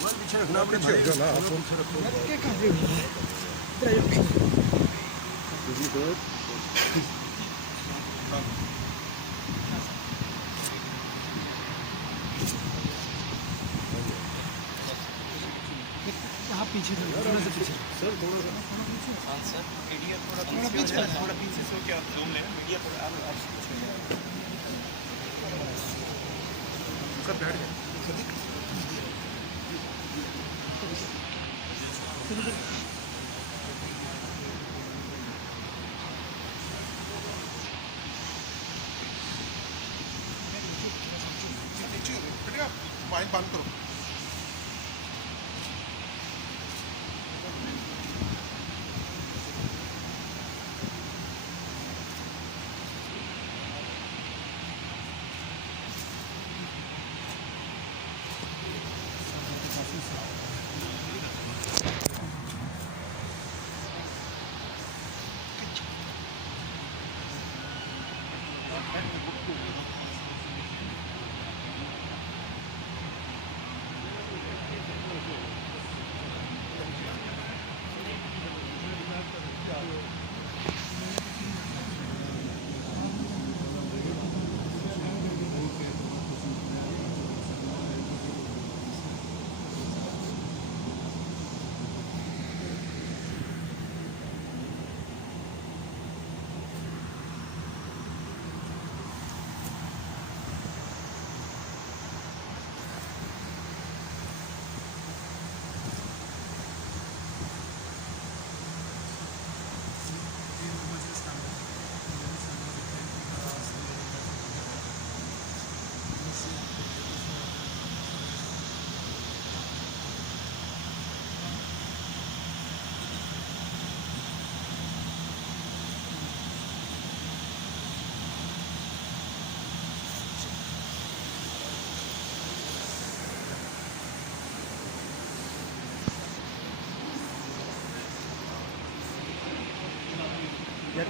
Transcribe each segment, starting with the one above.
पीछे रखना अपने भाई को ना पीछे रखो क्या कर रहे हो इधर आओ आप पीछे थोड़ा सा पीछे सर थोड़ा सा हाँ सर मीडिया थोड़ा पीछे से होकर आप जूम लें मीडिया थोड़ा आप सर बैठ गए माइक बंद करो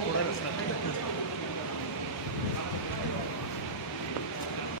थोड़ा